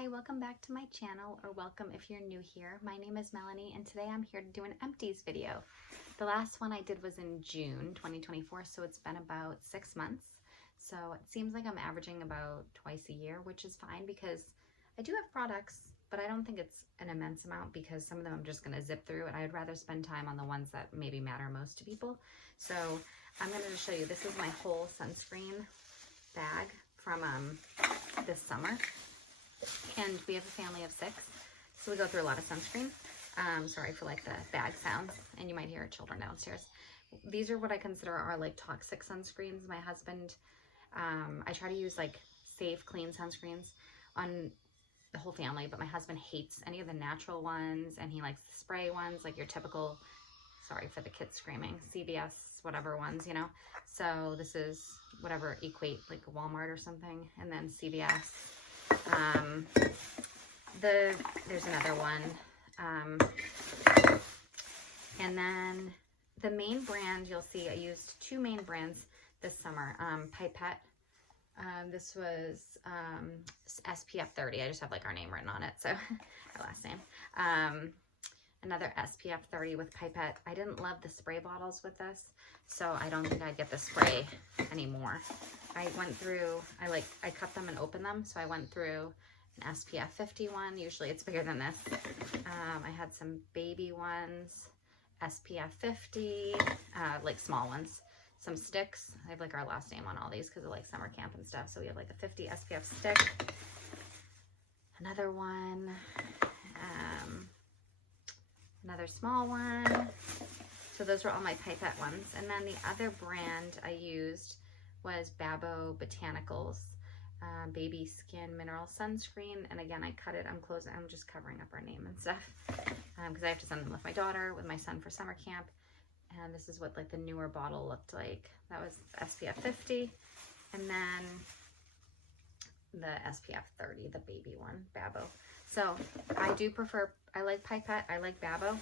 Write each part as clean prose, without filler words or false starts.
Hi, welcome back to my channel, or welcome if you're new here. My name is Melanie and today I'm here to do an empties video. The last one I did was in June 2024, so it's been about 6 months. So it seems like I'm averaging about twice a year, which is fine because I do have products, but I don't think it's an immense amount because some of them I'm just going to zip through and I'd rather spend time on the ones that maybe matter most to people. So I'm going to show you, this is my whole sunscreen bag from this summer. And we have a family of 6, so we go through a lot of sunscreen. Sorry for like the bag sounds, and you might hear children downstairs. These are what I consider are like toxic sunscreens. My husband, I try to use like safe, clean sunscreens on the whole family, but my husband hates any of the natural ones, and he likes the spray ones, like your typical, sorry for the kids screaming, CVS, whatever ones, you know. So this is whatever equate, like Walmart or something, and then CVS. There's another one, and then the main brand, you'll see I used 2 main brands this summer. Pipette, this was SPF 30. I just have like our name written on it, so our last name. Another SPF 30 with Pipette. I didn't love the spray bottles with this, so I don't think I'd get the spray anymore. I went through, I cut them and opened them, so I went through an SPF 51. Usually it's bigger than this. I had some baby ones, SPF 50, like small ones, some sticks. I have like our last name on all these because of like summer camp and stuff, so we have like a 50 SPF stick. Another one, another small one. So those were all my Pipette ones. And then the other brand I used was Babo Botanicals Baby Skin Mineral Sunscreen. And again, I cut it, I'm just covering up our name and stuff because I have to send them with my daughter, with my son for summer camp. And this is what like the newer bottle looked like. That was SPF 50. And then the SPF 30, the baby one, Babo. So I do prefer, I like Pipette, I like Babo.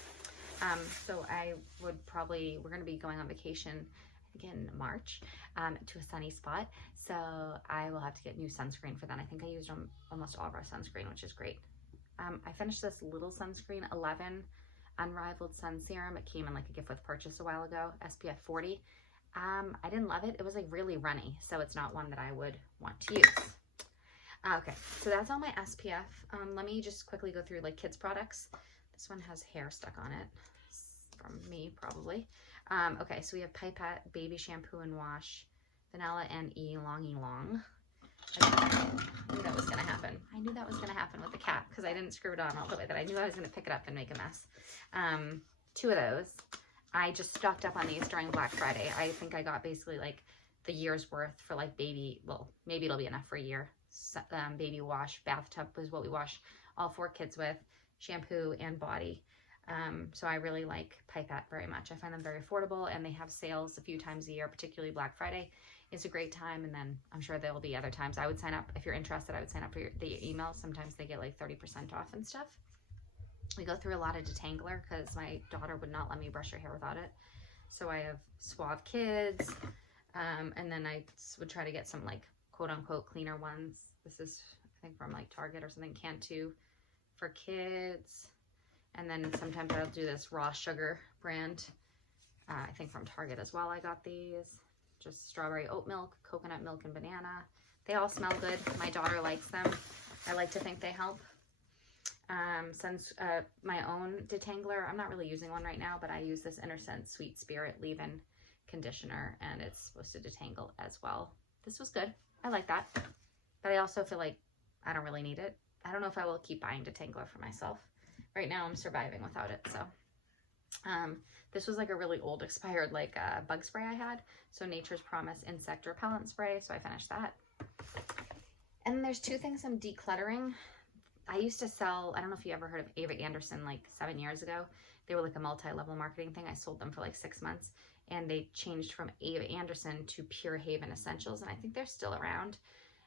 So I would probably, we're going to be going on vacation, I think in March, to a sunny spot. So I will have to get new sunscreen for that. I think I used almost all of our sunscreen, which is great. I finished this little sunscreen, 11 Unrivaled Sun Serum. It came in like a gift with purchase a while ago, SPF 40. I didn't love it. It was like really runny, so it's not one that I would want to use. Okay, so that's all my SPF. Let me just quickly go through like kids products. This one has hair stuck on it, from me probably. Okay, so we have Pipette Baby Shampoo and Wash, Vanilla NE Longy Long. I knew that was gonna happen. I knew that was gonna happen with the cap because I didn't screw it on all the way that I knew I was gonna pick it up and make a mess. 2 of those. I just stocked up on these during Black Friday. I think I got basically like the year's worth for like baby, well, maybe it'll be enough for a year. Baby wash, bathtub is what we wash all 4 kids with, shampoo and body. So I really like Pipette very much. I find them very affordable, and they have sales a few times a year, particularly Black Friday is a great time. And then I'm sure there will be other times. I would sign up, if you're interested, I would sign up for the email. Sometimes they get like 30% off and stuff. We go through a lot of detangler because my daughter would not let me brush her hair without it. So I have Suave Kids, and then I would try to get some like quote unquote cleaner ones. This is, I think, from like Target or something, Cantu for kids. And then sometimes I'll do this raw sugar brand, I think from Target as well. I got these, just strawberry oat milk, coconut milk, and banana. They all smell good. My daughter likes them. I like to think they help. My own detangler, I'm not really using one right now, but I use this Inner Sense Sweet Spirit leave-in conditioner, and it's supposed to detangle as well. This was good. I like that. But I also feel like I don't really need it. I don't know if I will keep buying detangler for myself. Right now I'm surviving without it. So this was like a really old expired like bug spray I had. So Nature's Promise insect repellent spray. So I finished that. And then there's 2 things I'm decluttering. I used to sell, I don't know if you ever heard of Ava Anderson like 7 years ago. They were like a multi-level marketing thing. I sold them for like 6 months, and they changed from Ava Anderson to Pure Haven Essentials. And I think they're still around.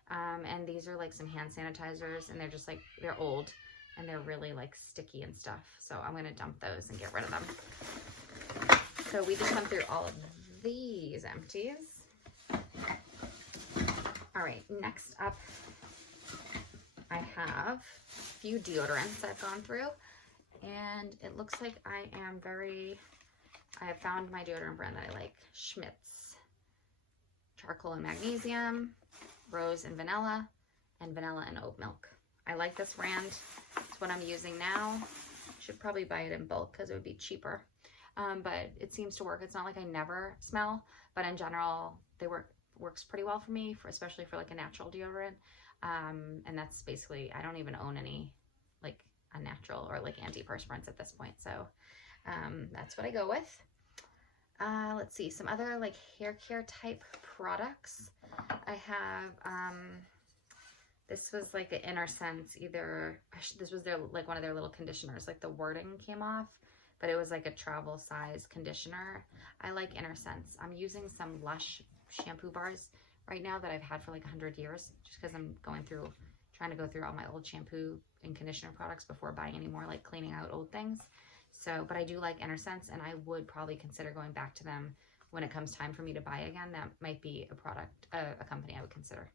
And these are like some hand sanitizers, and they're just like, they're old and they're really like sticky and stuff. So I'm going to dump those and get rid of them. So we just went through all of these empties. All right, next up, I have a few deodorants I've gone through, and it looks like I have found my deodorant brand that I like. Schmidt's charcoal and magnesium, rose and vanilla and oat milk. I like this brand. It's what I'm using now. Should probably buy it in bulk because it would be cheaper. But it seems to work. It's not like I never smell, but in general, works pretty well for me, especially for like a natural deodorant. And that's basically, I don't even own any like unnatural or like antiperspirants at this point. So that's what I go with. Let's see, some other like hair care type products. I have, this was like an Inner Sense, this was like one of their little conditioners, like the wording came off, but it was like a travel size conditioner. I like Inner Sense. I'm using some Lush shampoo bars right now that I've had for like 100 years, just because I'm trying to go through all my old shampoo and conditioner products before buying any more, like cleaning out old things. So, but I do like Inner Sense, and I would probably consider going back to them when it comes time for me to buy again. That might be a company I would consider.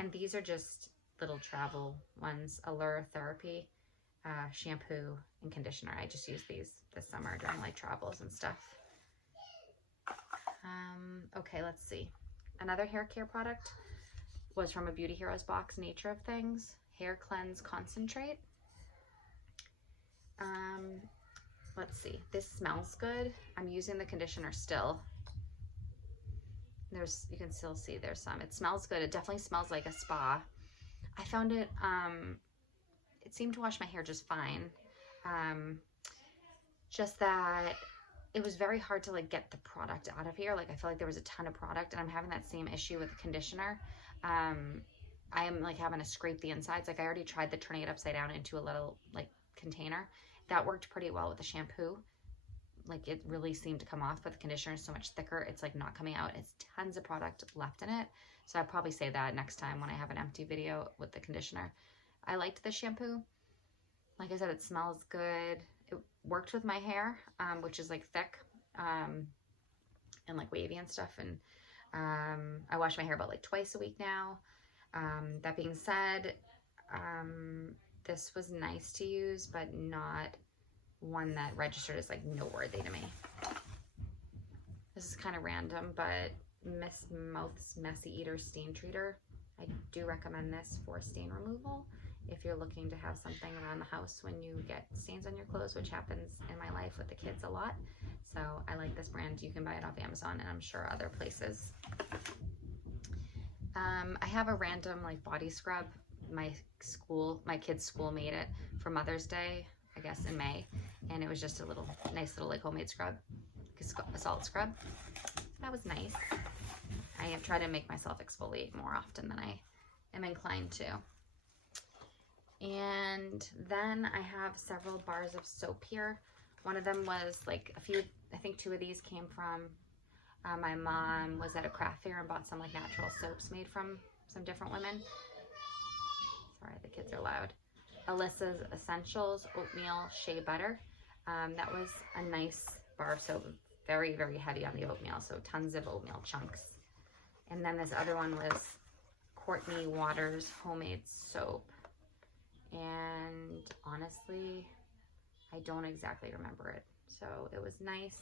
And these are just little travel ones, Allure Therapy shampoo and conditioner. I just use these this summer during like travels and stuff. Okay, let's see. Another hair care product was from a Beauty Heroes box, Nature of Things Hair Cleanse Concentrate. Let's see. This smells good. I'm using the conditioner still. You can still see there's some. It smells good. It definitely smells like a spa. I found it, it seemed to wash my hair just fine. Just that it was very hard to like get the product out of here. Like I feel like there was a ton of product, and I'm having that same issue with the conditioner. I am like having to scrape the insides. Like I already tried the turning it upside down into a little like container. That worked pretty well with the shampoo. Like it really seemed to come off, but the conditioner is so much thicker, it's like not coming out. It's tons of product left in it. So I'll probably say that next time when I have an empty video with the conditioner. I liked the shampoo. Like I said, it smells good. It worked with my hair, which is like thick and like wavy and stuff. And I wash my hair about like twice a week now. That being said, this was nice to use, but not one that registered as like noteworthy to me. This is kind of random, but Miss Mouth's Messy Eater Stain Treater. I do recommend this for stain removal if you're looking to have something around the house when you get stains on your clothes, which happens in my life with the kids a lot. So I like this brand. You can buy it off Amazon and I'm sure other places. I have a random like body scrub. My kid's school made it for Mother's Day, I guess in May, and it was just a nice little like homemade scrub, a salt scrub. That was nice. I have tried to make myself exfoliate more often than I am inclined to. And then I have several bars of soap here. One of them was like I think 2 of these came from my mom was at a craft fair and bought some like natural soaps made from some different women. Sorry, the kids are loud. Alyssa's Essentials Oatmeal Shea Butter. That was a nice bar of soap, very, very heavy on the oatmeal, so tons of oatmeal chunks. And then this other one was Courtney Waters Homemade Soap. And honestly, I don't exactly remember it. So it was nice,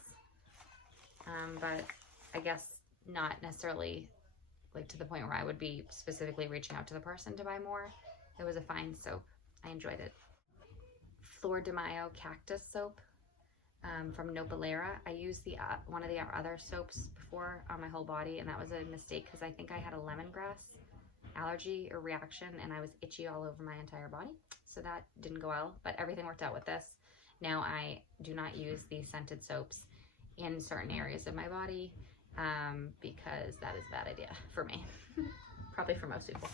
but I guess not necessarily like to the point where I would be specifically reaching out to the person to buy more. It was a fine soap. I enjoyed it. Flor de Mayo Cactus Soap from Nopalera. I used one of the other soaps before on my whole body, and that was a mistake because I think I had a lemongrass allergy or reaction, and I was itchy all over my entire body. So that didn't go well, but everything worked out with this. Now I do not use these scented soaps in certain areas of my body because that is a bad idea for me. Probably for most people.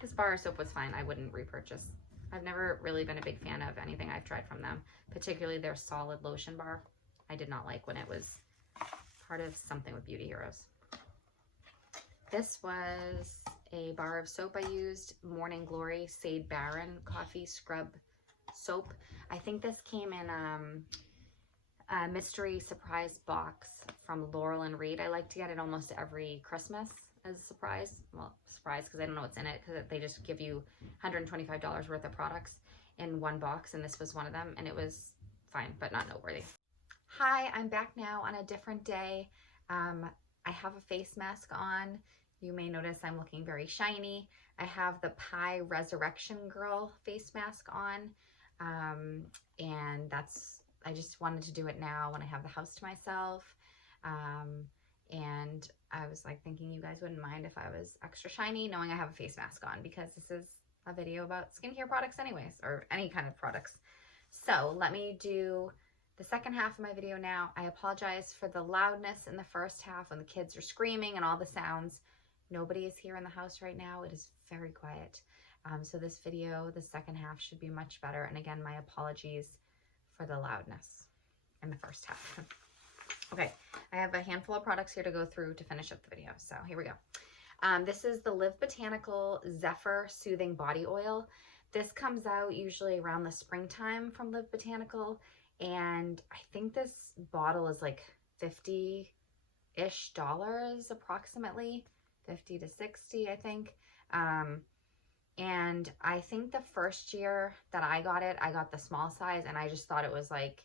This bar of soap was fine. I wouldn't repurchase. I've never really been a big fan of anything I've tried from them, particularly their solid lotion bar. I did not like when it was part of something with Beauty Heroes. This was a bar of soap I used, Morning Glory Sade Baron Coffee Scrub Soap. I think this came in a mystery surprise box from Laurel and Reed. I like to get it almost every Christmas. as a surprise. Well, surprise because I don't know what's in it, because they just give you $125 worth of products in one box, and this was one of them, and it was fine, but not noteworthy. Hi, I'm back now on a different day. I have a face mask on. You may notice I'm looking very shiny. I have the Pie Resurrection Girl face mask on, and I just wanted to do it now when I have the house to myself. And I was like thinking you guys wouldn't mind if I was extra shiny knowing I have a face mask on, because this is a video about skincare products anyways, or any kind of products. So let me do the second half of my video now. I apologize for the loudness in the first half when the kids are screaming and all the sounds. Nobody is here in the house right now. It is very quiet. So this video, the second half, should be much better. And again, my apologies for the loudness in the first half. Okay, I have a handful of products here to go through to finish up the video. So here we go. This is the Live Botanical Zephyr Soothing Body Oil. This comes out usually around the springtime from Live Botanical. And I think this bottle is like $50-ish approximately, 50 to 60, I think. And I think the first year that I got it, I got the small size, and I just thought it was like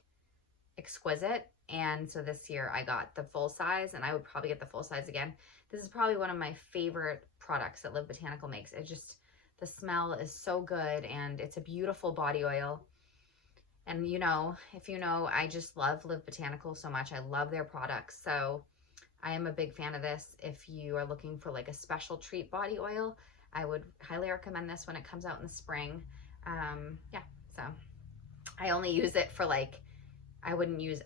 exquisite. And so this year I got the full size, and I would probably get the full size again. This is probably one of my favorite products that Live Botanical makes. It just, the smell is so good, and it's a beautiful body oil. And you know, if you know, I just love Live Botanical so much. I love their products. So I am a big fan of this. If you are looking for like a special treat body oil, I would highly recommend this when it comes out in the spring. Yeah, so I only use it for like, I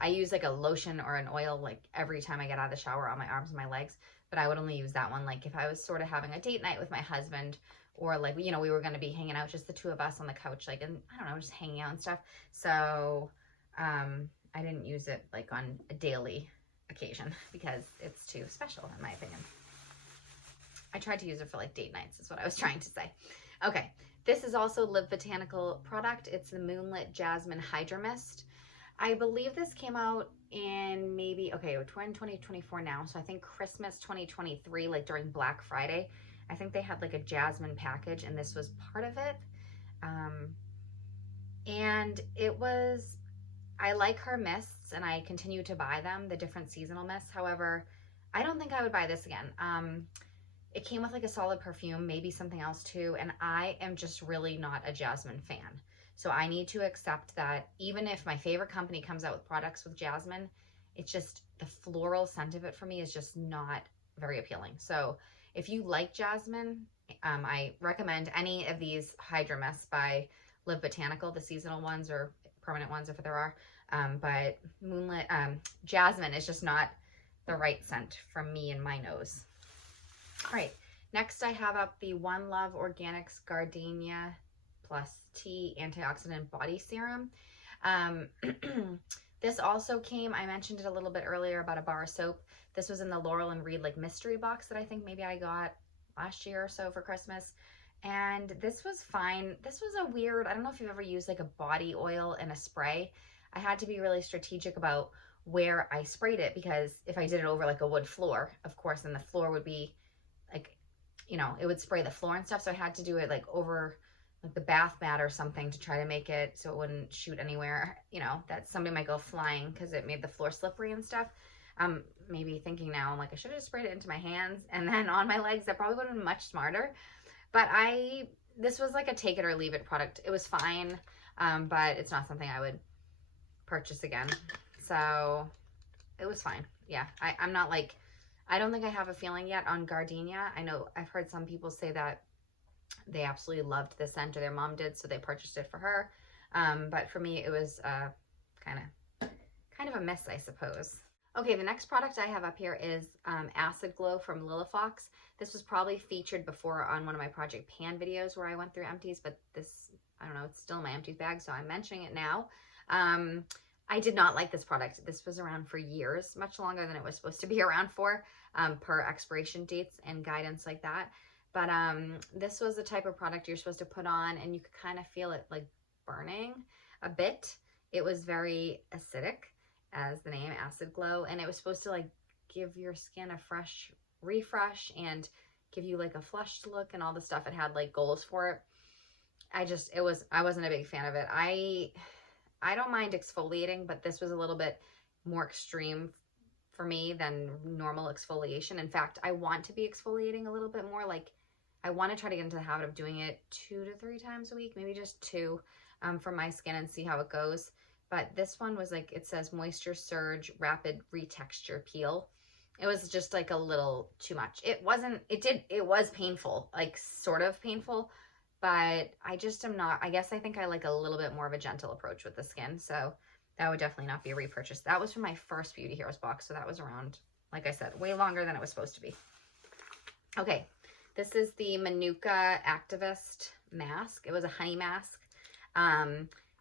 use like a lotion or an oil like every time I get out of the shower on my arms and my legs, but I would only use that one like if I was sort of having a date night with my husband, or like, you know, we were going to be hanging out, just the two of us on the couch, like, and I don't know, just hanging out and stuff. So I didn't use it like on a daily occasion because it's too special in my opinion. I tried to use it for like date nights is what I was trying to say. Okay, this is also Live Botanical product. It's the Moonlit Jasmine Hydra Mist. I believe this came out in maybe, okay, we're in 2024 now, so I think Christmas 2023, like during Black Friday, I think they had like a jasmine package, and this was part of it. And it was, I like her mists, and I continue to buy them, the different seasonal mists. However, I don't think I would buy this again. It came with like a solid perfume, maybe something else too, and I am just really not a jasmine fan. So I need to accept that even if my favorite company comes out with products with jasmine, it's just the floral scent of it for me is just not very appealing. So if you like jasmine, I recommend any of these Hydra Mists by Live Botanical, the seasonal ones or permanent ones if there are. But jasmine is just not the right scent for me and my nose. All right, next I have up the One Love Organics Gardenia Plus Tea Antioxidant Body Serum. This also came, I mentioned it a little bit earlier about a bar of soap. This was in the Laurel and Reed like mystery box that I think maybe I got last year or so for Christmas. And this was fine. This was a weird, I don't know if you've ever used like a body oil in a spray. I had to be really strategic about where I sprayed it, because if I did it over like a wood floor, of course, then the floor would be like, you know, it would spray the floor and stuff. So I had to do it like over like the bath mat or something to try to make it so it wouldn't shoot anywhere, you know, that somebody might go flying because it made the floor slippery and stuff. Maybe thinking now, I'm like, I should have just sprayed it into my hands and then on my legs. That probably would have been much smarter. But this was like a take it or leave it product. It was fine, but it's not something I would purchase again. So it was fine. Yeah, I'm not like, I don't think I have a feeling yet on Gardenia. I know I've heard some people say that they absolutely loved the scent, or their mom did, so they purchased it for her. But for me, it was kind of a miss, I suppose. Okay, the next product I have up here is Acid Glow from Lilafox. This was probably featured before on one of my Project Pan videos where I went through empties, but this, I don't know, it's still in my empties bag, so I'm mentioning it now. I did not like this product. This was around for years, much longer than it was supposed to be around for, per expiration dates and guidance like that. But this was the type of product you're supposed to put on and you could kind of feel it like burning a bit. It was very acidic, as the name, Acid Glow, and it was supposed to like give your skin a fresh refresh and give you like a flushed look and all the stuff. It had like goals for it. I wasn't a big fan of it. I don't mind exfoliating, but this was a little bit more extreme for me than normal exfoliation. In fact, I want to be exfoliating a little bit more. Like, I want to try to get into the habit of doing it 2 to 3 times a week, maybe just 2 for my skin and see how it goes. But this one was like, it says Moisture Surge Rapid Retexture Peel. It was just like a little too much. It was painful, like sort of painful, but I just am not, I guess I think I like a little bit more of a gentle approach with the skin. So that would definitely not be a repurchase. That was from my first Beauty Heroes box. So that was around, like I said, way longer than it was supposed to be. Okay. This is the Manuka Activist mask. It was a honey mask.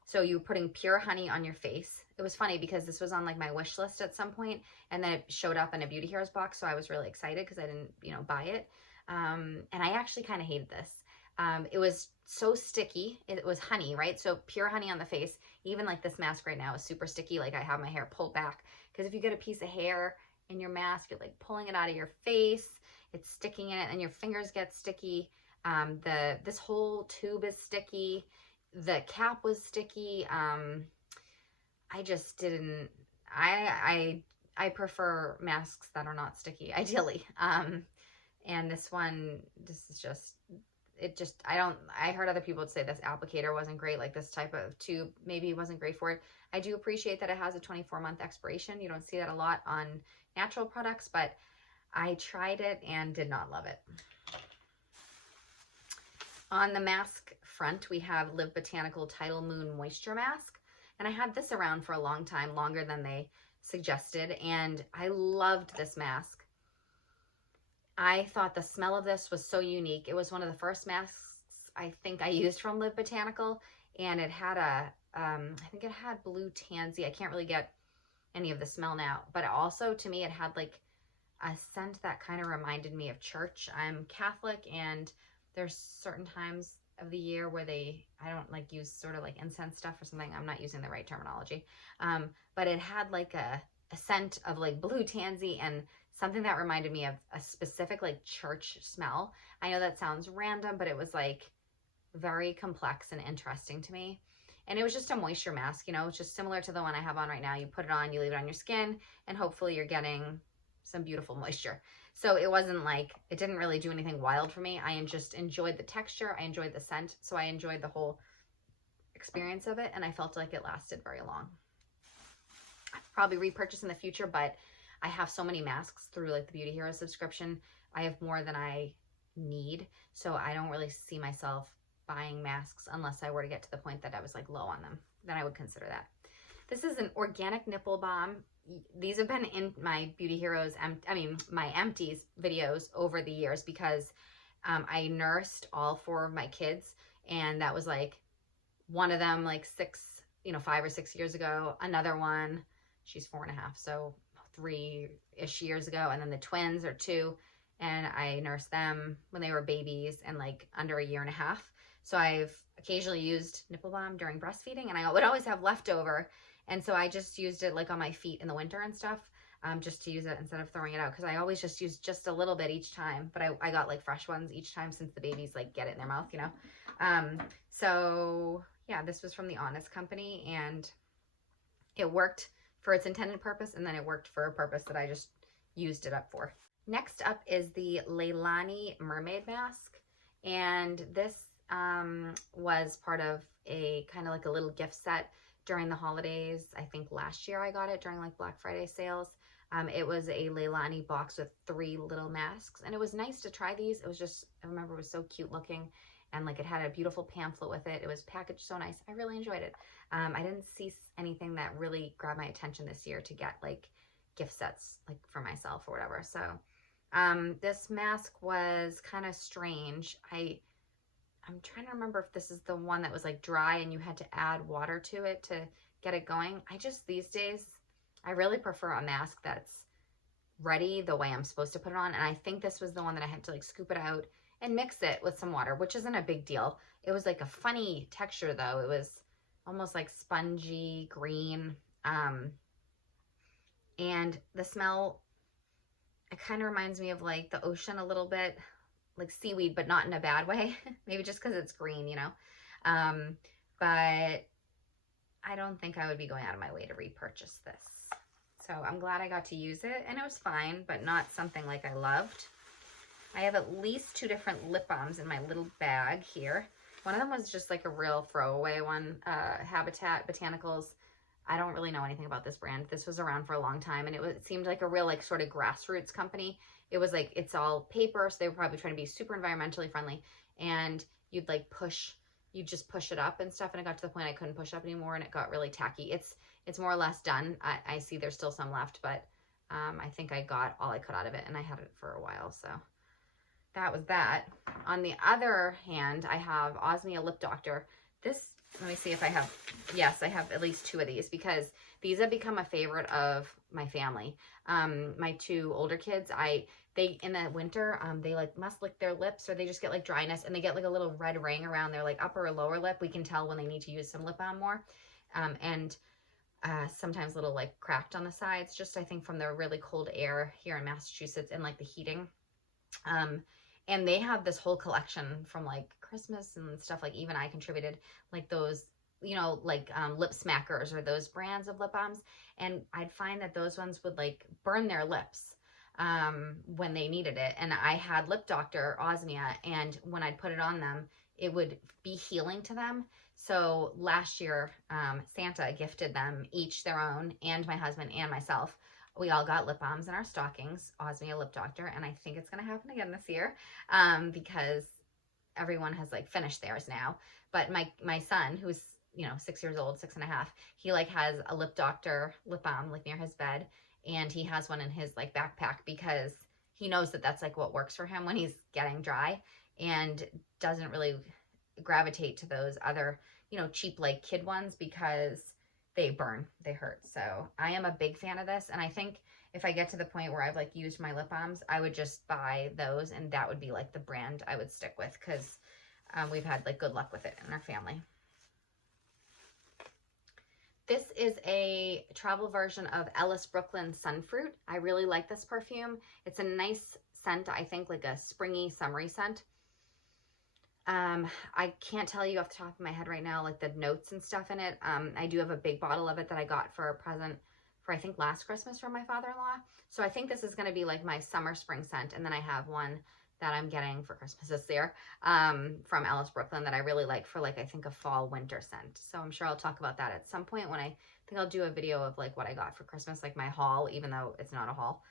So you were putting pure honey on your face. It was funny because this was on like my wish list at some point, and then it showed up in a Beauty Heroes box. So I was really excited because I didn't, buy it. And I actually kind of hated this. It was so sticky. It was honey, right? So pure honey on the face. Even like this mask right now is super sticky. Like I have my hair pulled back because if you get a piece of hair in your mask, you're like pulling it out of your face. It's sticking in it and your fingers get sticky. This whole tube is sticky. The cap was sticky. I just didn't, I prefer masks that are not sticky, ideally. And this is just, I heard other people say this applicator wasn't great, like this type of tube maybe wasn't great for it. I do appreciate that it has a 24-month expiration. You don't see that a lot on natural products, but I tried it and did not love it. On the mask front, we have Live Botanical Tidal Moon Moisture Mask. And I had this around for a long time, longer than they suggested. And I loved this mask. I thought the smell of this was so unique. It was one of the first masks I think I used from Live Botanical. And it had I think it had blue tansy. I can't really get any of the smell now. But also, to me, it had like a scent that kind of reminded me of church. I'm Catholic, and there's certain times of the year where I don't like use sort of like incense stuff or something. I'm not using the right terminology. But it had like a scent of like blue tansy and something that reminded me of a specific like church smell. I know that sounds random, but it was like very complex and interesting to me. And it was just a moisture mask, it's just similar to the one I have on right now. You put it on, you leave it on your skin, and hopefully you're getting some beautiful moisture. So it wasn't like, it didn't really do anything wild for me. I just enjoyed the texture. I enjoyed the scent. So I enjoyed the whole experience of it. And I felt like it lasted very long. I'll probably repurchase in the future, but I have so many masks through like the Beauty Hero subscription. I have more than I need. So I don't really see myself buying masks unless I were to get to the point that I was like low on them. Then I would consider that. This is an organic nipple balm. These have been in my Beauty Heroes, my Empties videos over the years because I nursed all 4 of my kids, and that was like one of them like 5 or 6 years ago. Another one, she's 4.5, so 3-ish years ago, and then the twins are 2, and I nursed them when they were babies and like under 1.5 years. So I've occasionally used nipple balm during breastfeeding, and I would always have leftover. And so I just used it like on my feet in the winter and stuff, just to use it instead of throwing it out. Because I always just use just a little bit each time. But I got like fresh ones each time since the babies like get it in their mouth, So yeah, this was from the Honest Company, and it worked for its intended purpose. And then it worked for a purpose that I just used it up for. Next up is the Leilani Mermaid Mask. And this was part of a kind of like a little gift set during the holidays. I think last year I got it during like Black Friday sales. It was a Leilani box with 3 little masks, and it was nice to try these. It was just, I remember it was so cute looking, and like it had a beautiful pamphlet with it. It was packaged so nice. I really enjoyed it. I didn't see anything that really grabbed my attention this year to get like gift sets like for myself or whatever. So this mask was kind of strange. I'm trying to remember if this is the one that was like dry and you had to add water to it to get it going. These days, I really prefer a mask that's ready the way I'm supposed to put it on. And I think this was the one that I had to like scoop it out and mix it with some water, which isn't a big deal. It was like a funny texture though. It was almost like spongy green. And the smell, It kind of reminds me of like the ocean a little bit, like seaweed, but not in a bad way. Maybe just because it's green, you know. But I don't think I would be going out of my way to repurchase this. So I'm glad I got to use it, and it was fine, but not something like I loved. I have at least 2 different lip balms in my little bag here. One of them was just like a real throwaway one, Habitat Botanicals. I don't really know anything about this brand. This was around for a long time, and it seemed like a real like sort of grassroots company. It was like, it's all paper, so they were probably trying to be super environmentally friendly, and you'd like you just push it up and stuff, and it got to the point I couldn't push up anymore, and it got really tacky. It's more or less done. I see there's still some left, but I think I got all I could out of it, and I had it for a while, so that was that. On the other hand, I have Osmia Lip Doctor. This, let me see if I have, yes, I have at least 2 of these, because these have become a favorite of my family. My 2 older kids, they in the winter, they like must lick their lips, or they just get like dryness, and they get like a little red ring around their like upper or lower lip. We can tell when they need to use some lip balm more. Sometimes a little like cracked on the sides, just I think from the really cold air here in Massachusetts and like the heating. And they have this whole collection from like Christmas and stuff, like even I contributed, like those, you know, like lip smackers or those brands of lip balms. And I'd find that those ones would like burn their lips when they needed it. And I had Lip Doctor Osmia, and when I'd put it on them, it would be healing to them. So last year, Santa gifted them each their own, and my husband and myself. We all got lip balms in our stockings, Osmia Lip Doctor, and I think it's going to happen again this year because everyone has like finished theirs now. But my son, who's, you know, 6 years old, 6.5, he like has a Lip Doctor lip balm like near his bed, and he has one in his like backpack because he knows that that's like what works for him when he's getting dry, and doesn't really gravitate to those other, you know, cheap like kid ones because they burn, they hurt. So I am a big fan of this, and I think if I get to the point where I've like used my lip balms, I would just buy those, and that would be like the brand I would stick with, because we've had like good luck with it in our family. This is a travel version of Ellis Brooklyn Sunfruit. I really like this perfume. It's a nice scent, I think, like a springy, summery scent. I can't tell you off the top of my head right now, like the notes and stuff in it. I do have a big bottle of it that I got for a present for, I think, last Christmas from my father-in-law. So I think this is going to be like my summer spring scent. And then I have one that I'm getting for Christmas this year, from Ellis Brooklyn that I really like for like, I think a fall winter scent. So I'm sure I'll talk about that at some point when I think I'll do a video of like what I got for Christmas, like my haul, even though it's not a haul.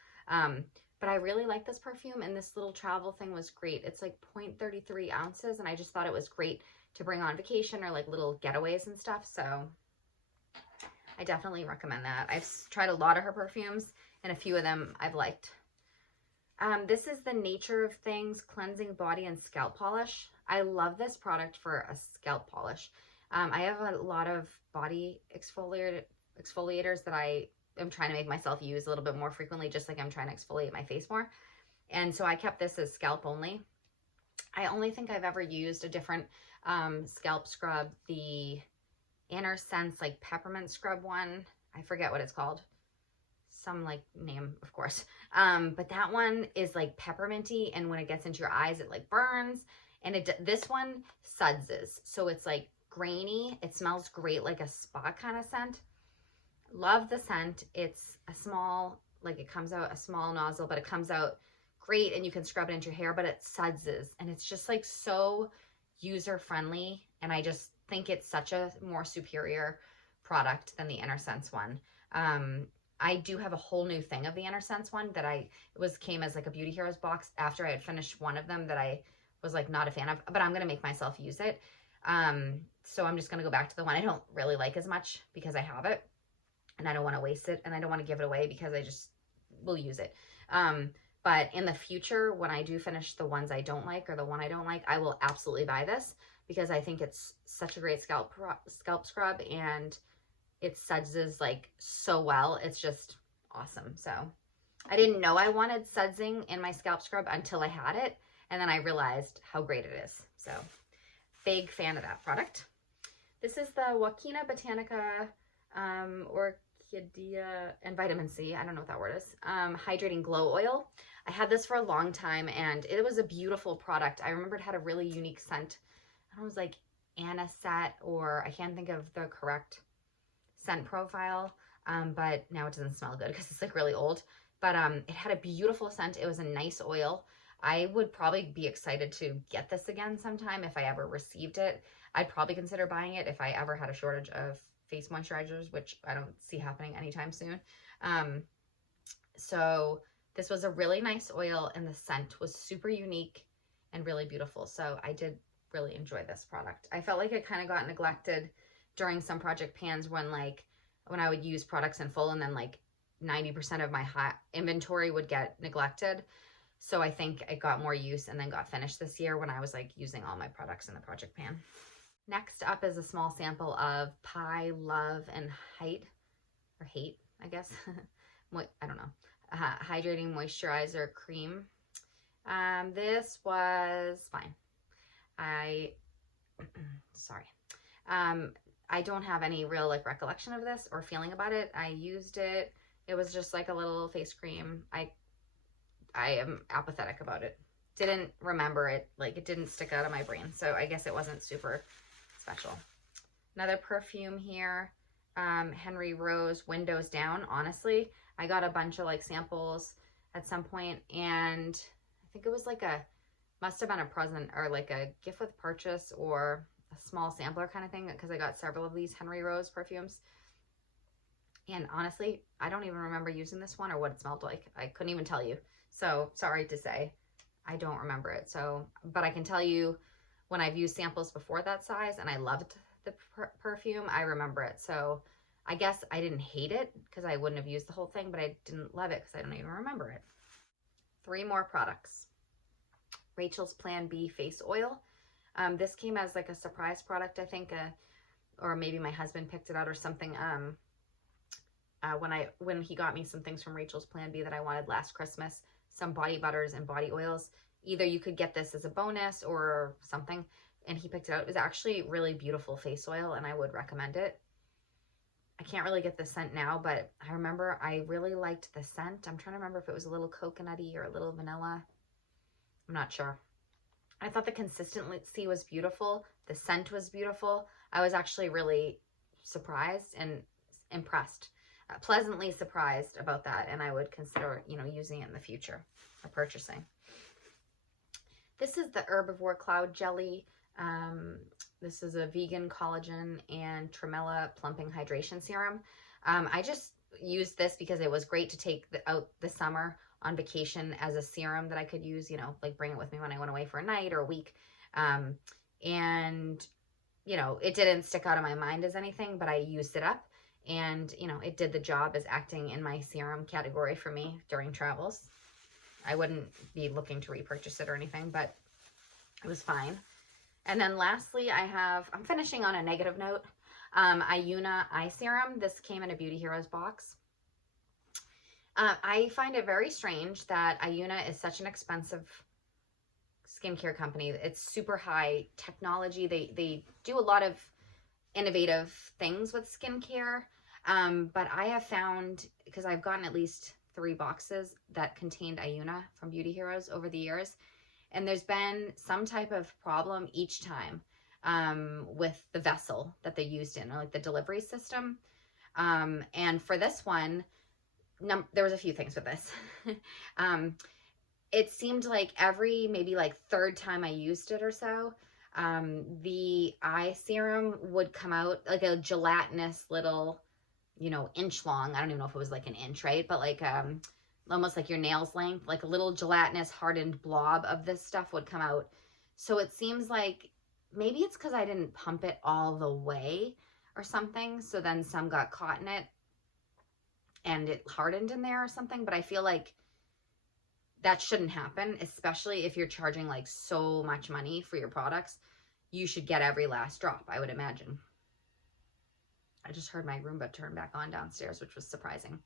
But I really like this perfume, and this little travel thing was great. It's like 0.33 ounces, and I just thought it was great to bring on vacation or like little getaways and stuff. So I definitely recommend that. I've tried a lot of her perfumes, and a few of them I've liked. This is the Nature of Things Cleansing Body and Scalp Polish. I love this product for a scalp polish. I have a lot of body exfoliators that I'm trying to make myself use a little bit more frequently, just like I'm trying to exfoliate my face more. And so I kept this as scalp only. I only think I've ever used a different scalp scrub, the Inner Sense like peppermint scrub one. I forget what it's called. Some like name, of course. But that one is like pepperminty, and when it gets into your eyes, it like burns. And this one sudzes. So it's like grainy. It smells great, like a spa kind of scent. Love the scent. It's a small, like it comes out a small nozzle, but it comes out great, and you can scrub it into your hair, but it sudzes, and it's just like so user friendly. And I just think it's such a more superior product than the Inner Sense one. I do have a whole new thing of the Inner Sense one that came as like a Beauty Heroes box after I had finished one of them that I was like not a fan of, but I'm going to make myself use it. So I'm just going to go back to the one I don't really like as much because I have it. And I don't want to waste it, and I don't want to give it away because I just will use it. But in the future, when I do finish the ones I don't like, or the one I don't like, I will absolutely buy this because I think it's such a great scalp scrub, and it sudzes like so well. It's just awesome. So I didn't know I wanted sudsing in my scalp scrub until I had it, and then I realized how great it is. So big fan of that product. This is the Joaquina Botanica Orchidea and vitamin C. I don't know what that word is. Hydrating glow oil. I had this for a long time and it was a beautiful product. I remember it had a really unique scent. I don't know, it was like anisette, or I can't think of the correct scent profile. But now it doesn't smell good because it's like really old. But it had a beautiful scent. It was a nice oil. I would probably be excited to get this again sometime if I ever received it. I'd probably consider buying it if I ever had a shortage of face moisturizers, which I don't see happening anytime soon. So this was a really nice oil and the scent was super unique and really beautiful. So I did really enjoy this product. I felt like it kind of got neglected during some project pans when I would use products in full and then like 90% of my inventory would get neglected. So I think it got more use and then got finished this year when I was like using all my products in the project pan. Next up is a small sample of Pie Love and Hate, I guess. I don't know. Hydrating moisturizer cream. This was fine. Sorry. I don't have any real like recollection of this or feeling about it. I used it. It was just like a little face cream. I am apathetic about it. Didn't remember it. Like it didn't stick out of my brain. So I guess it wasn't super special. Another perfume here. Henry Rose Windows Down. Honestly, I got a bunch of like samples at some point and I think it was like must have been a present or like a gift with purchase or a small sampler kind of thing, because I got several of these Henry Rose perfumes. And honestly, I don't even remember using this one or what it smelled like. I couldn't even tell you. So sorry to say, I don't remember it. So, but I can tell you when I've used samples before that size and I loved the perfume, I remember it. So I guess I didn't hate it because I wouldn't have used the whole thing, but I didn't love it because I don't even remember it. 3 more products. Rachel's Plan B face oil. This came as like a surprise product, I think, or maybe my husband picked it out or something. When he got me some things from Rachel's Plan B that I wanted last Christmas, some body butters and body oils. Either you could get this as a bonus or something, and he picked it out. It was actually really beautiful face oil, and I would recommend it. I can't really get the scent now, but I remember I really liked the scent. I'm trying to remember if it was a little coconutty or a little vanilla. I'm not sure. I thought the consistency was beautiful. The scent was beautiful. I was actually really surprised and impressed. Pleasantly surprised about that, and I would consider, using it in the future or purchasing. This is the Herbivore Cloud Jelly. This is a vegan collagen and tremella plumping hydration serum. I just used this because it was great to take out the summer on vacation as a serum that I could use, like bring it with me when I went away for a night or a week. And, it didn't stick out of my mind as anything, but I used it up. And, it did the job as acting in my serum category for me during travels. I wouldn't be looking to repurchase it or anything, but it was fine. And then lastly, I'm finishing on a negative note. Iuna Eye Serum. This came in a Beauty Heroes box. I find it very strange that Iuna is such an expensive skincare company. It's super high technology. They do a lot of innovative things with skincare. But I have found, because I've gotten at least 3 boxes that contained Iuna from Beauty Heroes over the years, and there's been some type of problem each time with the vessel that they used in, or like the delivery system. And for this one, there was a few things with this. It seemed like maybe like 3rd time I used it or so, the eye serum would come out like a gelatinous little, inch long. I don't even know if it was like an inch, right? But like almost like your nail's length, like a little gelatinous hardened blob of this stuff would come out. So it seems like maybe it's because I didn't pump it all the way or something. So then some got caught in it and it hardened in there or something. But I feel like that shouldn't happen, especially if you're charging like so much money for your products. You should get every last drop, I would imagine. I just heard my Roomba turn back on downstairs, which was surprising.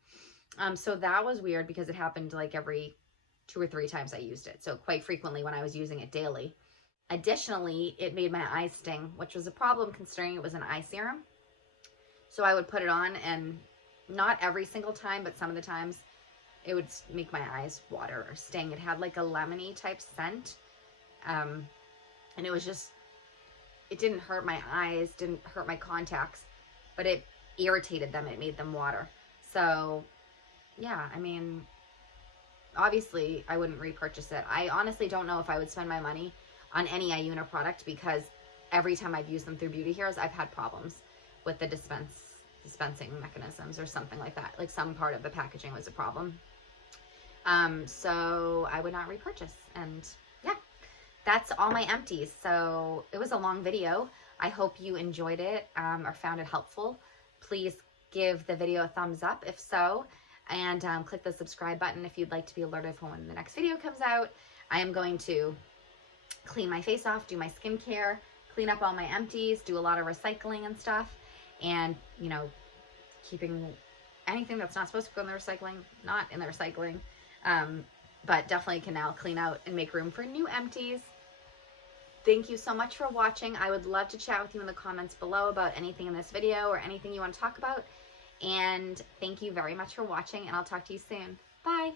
So that was weird because it happened like every 2 or 3 times I used it. So quite frequently when I was using it daily. Additionally, it made my eyes sting, which was a problem considering it was an eye serum. So I would put it on and Not every single time, but some of the times it would make my eyes water or sting. It had like a lemony type scent. And it was just, it didn't hurt my eyes, didn't hurt my contacts, but it irritated them. It made them water. So yeah, I mean, obviously I wouldn't repurchase it. I honestly don't know if I would spend my money on any Iuna product, because every time I've used them through Beauty Heroes, I've had problems with the dispensing mechanisms or something like that. Like some part of the packaging was a problem. So I would not repurchase. And yeah, that's all my empties. So it was a long video. I hope you enjoyed it or found it helpful. Please give the video a thumbs up if so, and click the subscribe button if you'd like to be alerted for when the next video comes out. I am going to clean my face off, do my skincare, clean up all my empties, do a lot of recycling and stuff, and, you know, keeping anything that's not supposed to go in the recycling, not in the recycling, but definitely can now clean out and make room for new empties. Thank you so much for watching. I would love to chat with you in the comments below about anything in this video or anything you want to talk about. And thank you very much for watching, and I'll talk to you soon. Bye.